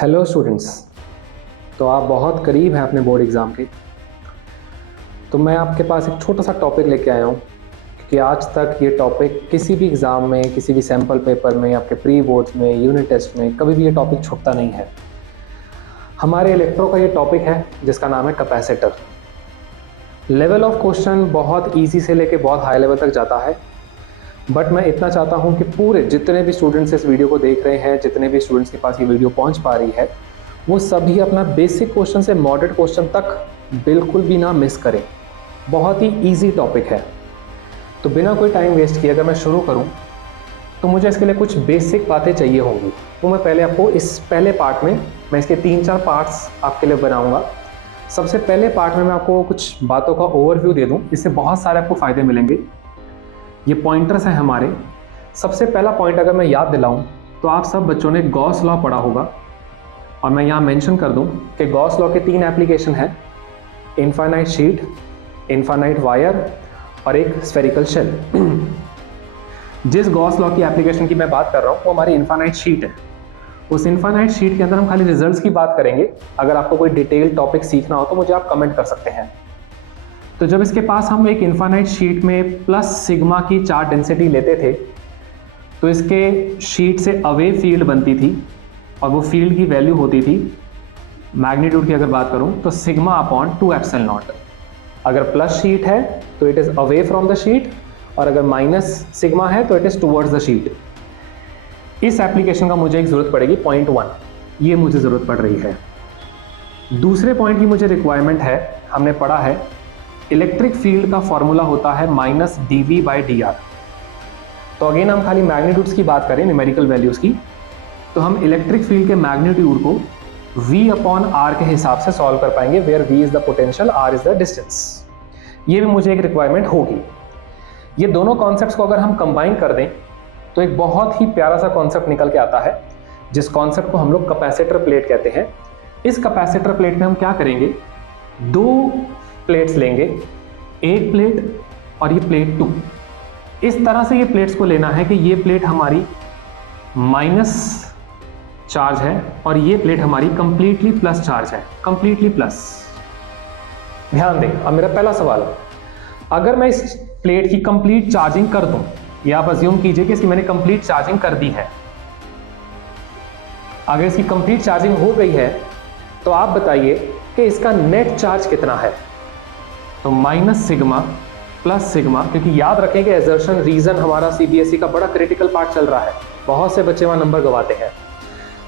Hello students. तो आप बहुत करीब हैं अपने बोर्ड एग्ज़ाम के। तो मैं आपके पास एक छोटा सा टॉपिक लेके आया हूँ कि आज तक ये टॉपिक किसी भी एग्ज़ाम में, किसी भी सैम्पल पेपर में, आपके प्री बोर्ड्स में, यूनिट टेस्ट में कभी भी ये टॉपिक छूटता नहीं है। हमारे इलेक्ट्रो का ये टॉपिक है जिसका नाम है कैपेसिटर। लेवल ऑफ क्वेश्चन बहुत ईजी से लेके बहुत हाई लेवल तक जाता है, बट मैं इतना चाहता हूं कि पूरे जितने भी स्टूडेंट्स इस वीडियो को देख रहे हैं, जितने भी स्टूडेंट्स के पास ये वीडियो पहुंच पा रही है, वो सभी अपना बेसिक क्वेश्चन से मॉडरेट क्वेश्चन तक बिल्कुल भी ना मिस करें। बहुत ही इजी टॉपिक है। तो बिना कोई टाइम वेस्ट किए अगर मैं शुरू करूं तो मुझे इसके लिए कुछ बेसिक बातें चाहिए होंगी। तो मैं पहले आपको इस पहले पार्ट में मैं इसके 3-4 पार्ट्स आपके लिए बनाऊँगा। सबसे पहले पार्ट में मैं आपको कुछ बातों का ओवरव्यू दे दूँ, इससे बहुत सारे आपको फ़ायदे मिलेंगे। ये पॉइंटर्स हैं हमारे। सबसे पहला पॉइंट अगर मैं याद दिलाऊं तो आप सब बच्चों ने गॉस लॉ पढ़ा होगा, और मैं यहाँ मेंशन कर दूं कि गॉस लॉ के 3 एप्लीकेशन हैं: इनफाइनाइट शीट, इनफाइनाइट वायर और एक स्फेरिकल शेल। जिस गॉस लॉ की एप्लीकेशन की मैं बात कर रहा हूँ वो हमारी इनफाइनाइट शीट है। उस इनफाइनाइट शीट के अंदर हम खाली रिजल्ट्स की बात करेंगे। अगर आपको कोई डिटेल टॉपिक सीखना हो तो मुझे आप कमेंट कर सकते हैं। तो जब इसके पास हम एक इनफाइनाइट शीट में प्लस सिग्मा की चार्ज डेंसिटी लेते थे तो इसके शीट से अवे फील्ड बनती थी, और वो फील्ड की वैल्यू होती थी, मैग्नीट्यूड की अगर बात करूं तो सिग्मा अपॉन 2 एप्सिलॉन नॉट। अगर प्लस शीट है तो it is away from the sheet, और अगर माइनस सिग्मा है तो it is towards the sheet. इस एप्लीकेशन का मुझे एक ज़रूरत पड़ेगी, पॉइंट 1, ये मुझे ज़रूरत पड़ रही है। दूसरे पॉइंट की मुझे रिक्वायरमेंट है, हमने पढ़ा है इलेक्ट्रिक फील्ड का फॉर्मूला होता है -dV/dr। तो अगेन हम खाली मैग्नीट्यूड्स की बात करें, न्यूमेरिकल वैल्यूज़ की, तो हम इलेक्ट्रिक फील्ड के मैग्नीट्यूड को V/r के हिसाब से सॉल्व कर पाएंगे, where V is the potential, R is the distance. ये भी मुझे एक रिक्वायरमेंट होगी। ये दोनों कॉन्सेप्ट्स को अगर हम कंबाइन कर दें तो एक बहुत ही प्यारा सा कॉन्सेप्ट निकल के आता है, जिस कॉन्सेप्ट को हम लोग कैपेसिटर प्लेट कहते हैं। इस कैपेसिटर प्लेट में हम क्या करेंगे, 2 प्लेट्स लेंगे, एक प्लेट और ये प्लेट 2। इस तरह से ये प्लेट्स को लेना है कि ये प्लेट हमारी माइनस चार्ज है और ये प्लेट हमारी कंप्लीटली प्लस चार्ज है, कंप्लीटली प्लस। ध्यान दें, अब मेरा पहला सवाल है, अगर मैं इस प्लेट की कंप्लीट चार्जिंग कर दूं, या आप अज्यूम कीजिए कि इसकी मैंने कंप्लीट चार्जिंग कर दी है। अगर इसकी कंप्लीट चार्जिंग हो गई है तो आप बताइए कि इसका नेट चार्ज कितना है। तो माइनस सिग्मा प्लस सिग्मा, क्योंकि याद रखें कि एजर्शन रीजन हमारा सीबीएसई का बड़ा क्रिटिकल पार्ट चल रहा है, बहुत से बच्चे वहाँ नंबर गवाते हैं।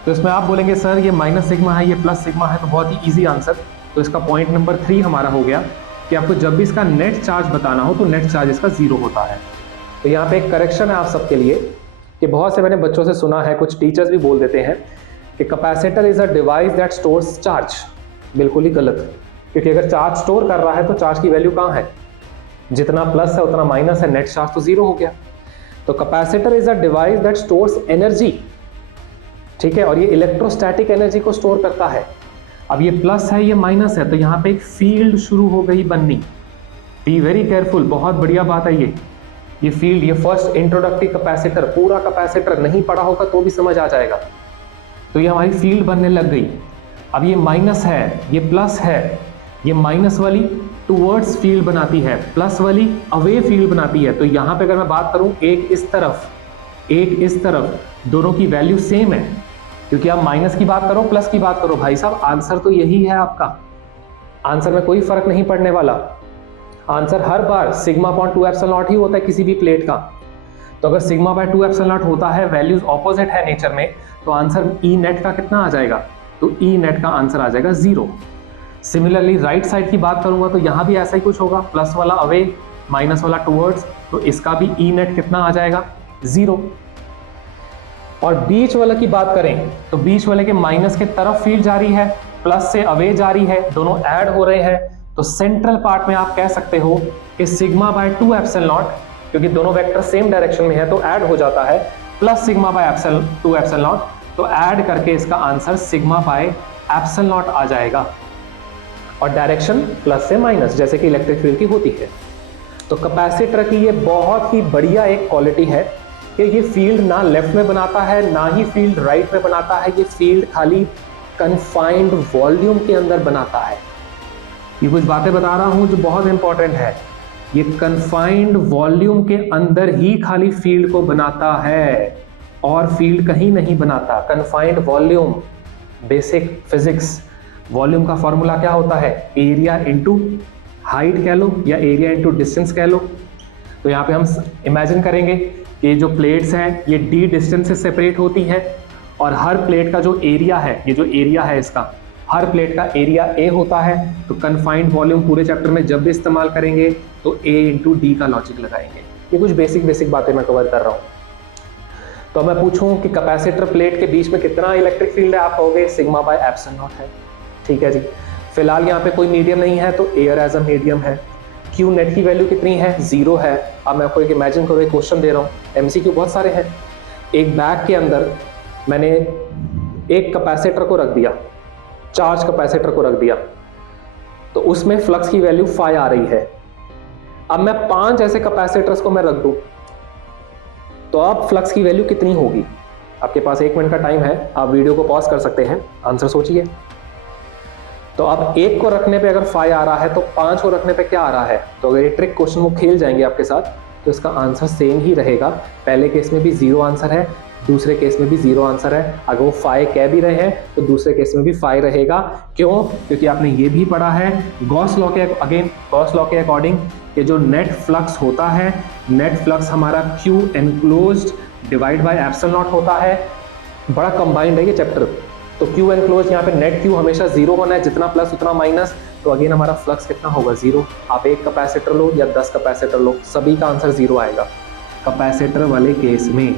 तो इसमें आप बोलेंगे सर ये माइनस सिग्मा है, ये प्लस सिग्मा है, तो बहुत ही इजी आंसर। तो इसका पॉइंट नंबर 3 हमारा हो गया कि आपको जब भी इसका नेट चार्ज बताना हो तो नेट चार्ज इसका 0 होता है। तो यहाँ पे एक करेक्शन है आप सबके लिए कि बहुत से मैंने बच्चों से सुना है, कुछ टीचर्स भी बोल देते हैं कि capacitor is a device that stores charge. बिल्कुल ही गलत, क्योंकि अगर चार्ज स्टोर कर रहा है तो चार्ज की वैल्यू कहाँ है, जितना प्लस है उतना माइनस है, नेट चार्ज तो 0 हो गया। तो capacitor is a device that stores energy, ठीक है, और ये इलेक्ट्रोस्टैटिक एनर्जी को स्टोर करता है। अब ये प्लस है, ये माइनस है, तो यहाँ पे एक फील्ड शुरू हो गई बननी। बी वेरी केयरफुल, बहुत बढ़िया बात है ये फील्ड, ये फर्स्ट इंट्रोडक्टिव कैपेसिटर, पूरा कैपेसिटर नहीं पढ़ा होगा तो भी समझ आ जाएगा। तो ये हमारी फील्ड बनने लग गई। अब ये माइनस है, ये प्लस है, ये माइनस वाली टूवर्ड्स फील्ड बनाती है, प्लस वाली अवे फील्ड बनाती है। तो यहाँ पे अगर मैं बात करूँ, एक इस तरफ, एक इस तरफ, दोनों की वैल्यू सेम है, क्योंकि आप माइनस की बात करो, प्लस की बात करो, भाई साहब आंसर तो यही है आपका। आंसर में कोई फर्क नहीं पड़ने वाला। Answer her bar sigma upon 2 epsilon not ही होता है किसी भी प्लेट का। तो अगर सिग्मा बाय 2 एप्सिलॉन नॉट होता है, वैल्यूज ऑपोजिट है नेचर में, तो आंसर ई नेट का कितना आ जाएगा, तो ई नेट का आंसर आ जाएगा 0। सिमिलरली राइट साइड की बात करूंगा तो यहाँ भी ऐसा ही कुछ होगा, प्लस वाला अवे, माइनस वाला टुवर्ड्स, तो इसका भी ई नेट कितना आ जाएगा, 0। और बीच वाला की बात करें तो बीच वाले के माइनस के तरफ फील्ड जा रही है, प्लस से अवे जा रही है, दोनों ऐड हो रहे हैं। तो सेंट्रल पार्ट में आप कह सकते हो कि सिग्मा बाय 2 एप्सिलॉन नॉट, क्योंकि दोनों वेक्टर सेम डायरेक्शन में है तो ऐड हो जाता है, plus sigma by 2 epsilon naught, तो ऐड करके इसका answer sigma by epsilon naught आ जाएगा, और डायरेक्शन प्लस से माइनस, जैसे कि इलेक्ट्रिक फील्ड की होती है। तो कैपेसिटर की ये बहुत ही बढ़िया एक क्वालिटी है कि ये फील्ड ना लेफ्ट में बनाता है ना ही फील्ड राइट में बनाता है, ये फील्ड खाली कन्फाइंड वॉल्यूम के अंदर बनाता है। ये कुछ बातें बता रहा हूं जो बहुत इंपॉर्टेंट है। ये कन्फाइंड वॉल्यूम के अंदर ही खाली फील्ड को बनाता है और फील्ड कहीं नहीं बनाता। Confined volume, basic physics, volume का फॉर्मूला क्या होता है? एरिया इंटू हाइट कह लो या एरिया इंटू डिस्टेंस कह लो। तो यहाँ पे हम इमेजिन करेंगे कि जो प्लेट्स हैं ये डी डिस्टेंस से सेपरेट होती है और हर प्लेट का जो एरिया है, ये जो एरिया है इसका, हर प्लेट का एरिया ए होता है। तो कन्फाइंड वॉल्यूम पूरे चैप्टर में जब भी इस्तेमाल करेंगे तो ए इंटू डी का लॉजिक लगाएंगे। ये कुछ बेसिक बातें मैं कवर कर रहा हूँ। तो मैं पूछूं कि कैपेसिटर प्लेट के बीच में कितना इलेक्ट्रिक फील्ड है, आप कहोगे सिग्मा बाय एप्सिलॉन नॉट है। ठीक है जी। फिलहाल यहाँ पे कोई मीडियम नहीं है तो एयर एज अ मीडियम है। क्यू नेट की वैल्यू कितनी है? 0 है। अब मैं आपको एक इमेजिन करो, एक क्वेश्चन दे रहा हूँ, एमसीक्यू बहुत सारे हैं। एक बैग के अंदर मैंने एक कैपेसिटर को रख दिया, चार्ज कैपेसिटर को रख दिया, तो उसमें फ्लक्स की वैल्यू फाई आ रही है। अब मैं 5 ऐसे कैपेसिटर्स को मैं रख दूं तो अब फ्लक्स की वैल्यू कितनी होगी? आपके पास 1 मिनट का टाइम है, आप वीडियो को पॉज कर सकते हैं, आंसर सोचिए। तो अब एक को रखने पे अगर फाई आ रहा है तो 5 को रखने पे क्या आ रहा है? तो अगर ये ट्रिक क्वेश्चन वो खेल जाएंगे आपके साथ तो इसका आंसर सेम ही रहेगा। पहले केस में भी 0 आंसर है, दूसरे केस में भी 0 आंसर है। अगर वो फाई कह भी रहे हैं तो दूसरे केस में भी फाई रहेगा। क्यों? क्योंकि आपने ये भी पढ़ा है गॉस लॉ के अकॉर्डिंग कि जो नेट फ्लक्स होता है, नेट फ्लक्स हमारा Q enclosed divide by epsilon not होता है। बड़ा कंबाइंड है ये चैप्टर। तो क्यू एनक्लोज, यहाँ पे नेट क्यू हमेशा 0 होना है, जितना प्लस उतना माइनस। तो अगेन हमारा फ्लक्स कितना होगा? 0। आप एक कैपेसिटर लो या 10 कैपेसिटर लो, सभी का आंसर 0 आएगा कैपेसिटर वाले केस में।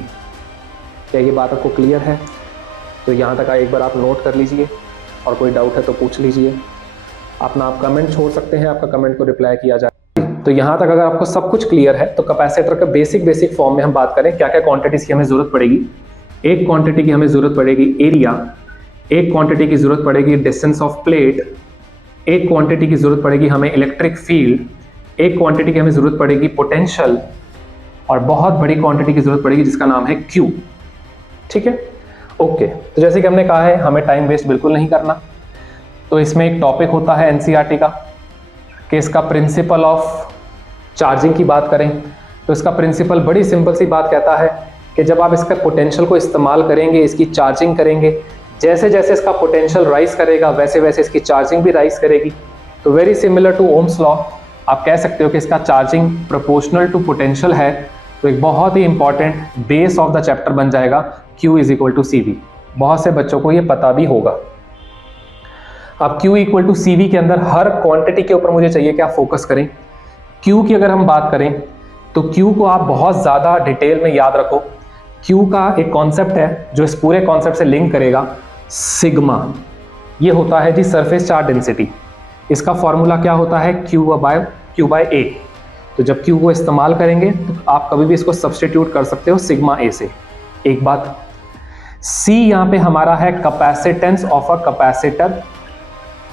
क्या ये बात आपको क्लियर है? तो यहाँ तक एक बार आप नोट कर लीजिए और कोई डाउट है तो पूछ लीजिए। अपना आप कमेंट छोड़ सकते हैं, आपका कमेंट को रिप्लाई किया जाए। तो यहाँ तक अगर आपको सब कुछ क्लियर है तो कैपेसिटर का बेसिक फॉर्म में हम बात करें, क्या क्या क्वांटिटीज की हमें जरूरत पड़ेगी। एक क्वांटिटी की हमें जरूरत पड़ेगी एरिया, एक क्वांटिटी की जरूरत पड़ेगी डिस्टेंस ऑफ प्लेट, एक क्वांटिटी की जरूरत पड़ेगी हमें इलेक्ट्रिक फील्ड, एक क्वांटिटी की हमें जरूरत पड़ेगी पोटेंशियल, और बहुत बड़ी क्वांटिटी की जरूरत पड़ेगी जिसका नाम है क्यू। ठीक है, ओके। तो जैसे कि हमने कहा है हमें टाइम वेस्ट बिल्कुल नहीं करना। तो इसमें एक टॉपिक होता है एनसीईआरटी का कि इसका प्रिंसिपल ऑफ चार्जिंग की बात करें तो इसका प्रिंसिपल बड़ी सिंपल सी बात कहता है कि जब आप इसका पोटेंशियल को इस्तेमाल करेंगे, इसकी चार्जिंग करेंगे, जैसे जैसे इसका पोटेंशियल राइज करेगा वैसे वैसे इसकी चार्जिंग भी राइज करेगी। तो very similar to Ohm's law, आप कह सकते हो कि इसका चार्जिंग प्रोपोर्शनल टू पोटेंशियल है। तो एक बहुत ही important base of the chapter बन जाएगा Q is equal to CV। बहुत से बच्चों को ये पता भी होगा। अब Q इक्वल टू CV के अंदर हर क्वांटिटी के ऊपर मुझे चाहिए कि आप फोकस करें। Q की अगर हम बात करें तो Q को आप बहुत ज़्यादा डिटेल में याद रखो। Q का एक कॉन्सेप्ट है जो इस पूरे कॉन्सेप्ट से लिंक करेगा, सिग्मा। ये होता है जी सरफेस चार्ज डेंसिटी। इसका फॉर्मूला क्या होता है? Q by A। तो जब Q को इस्तेमाल करेंगे तो आप कभी भी इसको सब्सटीट्यूट कर सकते हो सिग्मा A से। एक बात, C यहाँ पे हमारा है कैपेसिटेंस ऑफ अ कैपेसिटर,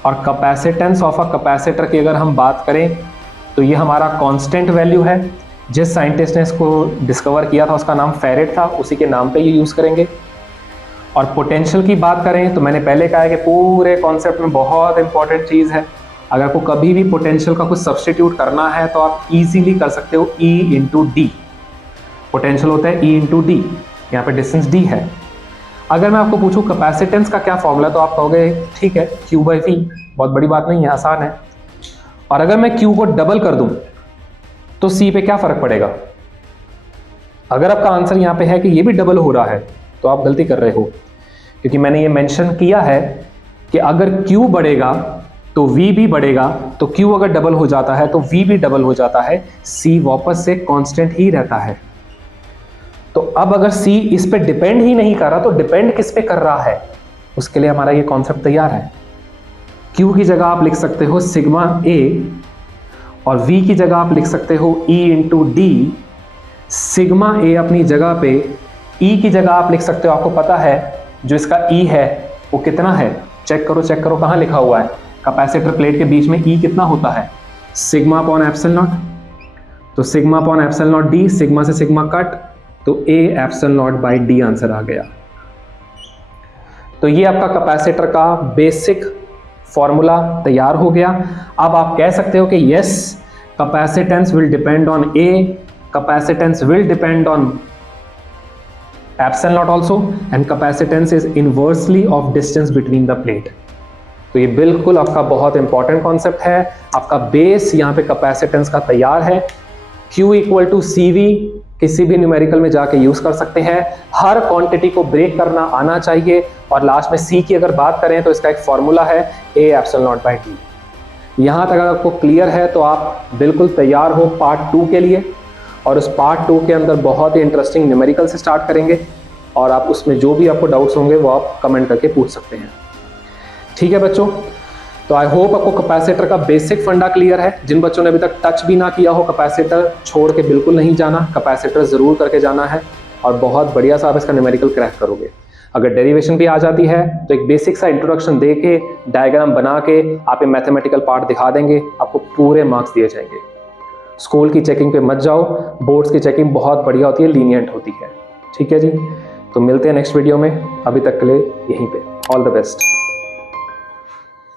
और कैपेसिटेंस ऑफ अ कैपेसिटर की अगर हम बात करें तो ये हमारा कांस्टेंट वैल्यू है। जिस साइंटिस्ट ने इसको डिस्कवर किया था उसका नाम फेरेट था, उसी के नाम पे ये यूज़ करेंगे। और पोटेंशियल की बात करें तो मैंने पहले कहा है कि पूरे कॉन्सेप्ट में बहुत इंपॉर्टेंट चीज़ है। अगर आपको कभी भी पोटेंशियल का कुछ सब्सटीट्यूट करना है तो आप इजीली कर सकते हो E इंटू डी। पोटेंशियल होता है E इंटू डी, यहाँ पे डिस्टेंस D है। अगर मैं आपको पूछूं कैपेसिटेंस का क्या फॉर्मूला तो आप कहोगे ठीक है Q बाई V, बहुत बड़ी बात नहीं है, आसान है। और अगर मैं Q को डबल कर दूं तो C पे क्या फर्क पड़ेगा? अगर आपका आंसर यहाँ पे है कि ये भी डबल हो रहा है तो आप गलती कर रहे हो, क्योंकि मैंने ये मेंशन किया है कि अगर Q बढ़ेगा तो V भी बढ़ेगा। तो Q अगर डबल हो जाता है तो V भी डबल हो जाता है, C वापस से कांस्टेंट ही रहता है। तो अब अगर C इस पे डिपेंड ही नहीं कर रहा तो डिपेंड किस पे कर रहा है? उसके लिए हमारा ये कॉन्सेप्ट तैयार है। Q की जगह आप लिख सकते हो सिग्मा A और V की जगह आप लिख सकते हो E into D. Sigma A अपनी जगह पे, E की जगह आप लिख सकते हो, आपको पता है जो इसका E है वो कितना है? चेक करो कहाँ लिखा हुआ है। कैपेसिटर प्लेट के बीच में E कितना होता है? Sigma upon epsilon naught. तो sigma upon epsilon naught D, sigma से सिग्मा कट, तो A epsilon naught by D answer आ गया। तो ये आपका कैपेसिटर का बेसिक फॉर्मूला तैयार हो गया। अब आप कह सकते हो कि yes, capacitance will depend on A, capacitance will depend on epsilon not also, and capacitance is inversely of distance between the plate. तो ये बिल्कुल आपका बहुत इंपॉर्टेंट कॉन्सेप्ट है। आपका बेस यहाँ पे कैपेसिटेंस का तैयार है। Q इक्वल टू CV किसी भी न्यूमेरिकल में जाके यूज कर सकते हैं। हर क्वांटिटी को ब्रेक करना आना चाहिए। और लास्ट में C की अगर बात करें तो इसका एक फॉर्मूला है A epsilon naught by D। यहाँ तक अगर आपको क्लियर है तो आप बिल्कुल तैयार हो पार्ट 2 के लिए। और उस पार्ट 2 के अंदर बहुत ही इंटरेस्टिंग न्यूमेरिकल से स्टार्ट करेंगे, और आप उसमें जो भी आपको डाउट्स होंगे वो आप कमेंट करके पूछ सकते हैं। ठीक है बच्चों, तो आई होप आपको कैपेसिटर का बेसिक फंडा क्लियर है। जिन बच्चों ने अभी तक टच भी ना किया हो कैपेसिटर, छोड़ के बिल्कुल नहीं जाना, कैपेसिटर जरूर करके जाना है और बहुत बढ़िया सा आप इसका न्यूमेरिकल क्रैक करोगे। अगर डेरिवेशन भी आ जाती है तो एक बेसिक सा इंट्रोडक्शन दे के, डायग्राम बना के आप ये मैथमेटिकल पार्ट दिखा देंगे, आपको पूरे मार्क्स दिए जाएंगे। स्कूल की चेकिंग पे मत जाओ, बोर्ड्स की चेकिंग बहुत बढ़िया होती है, लीनियंट होती है। ठीक है जी, तो मिलते हैं नेक्स्ट वीडियो में। अभी तक के लिए यहीं पे, ऑल द बेस्ट।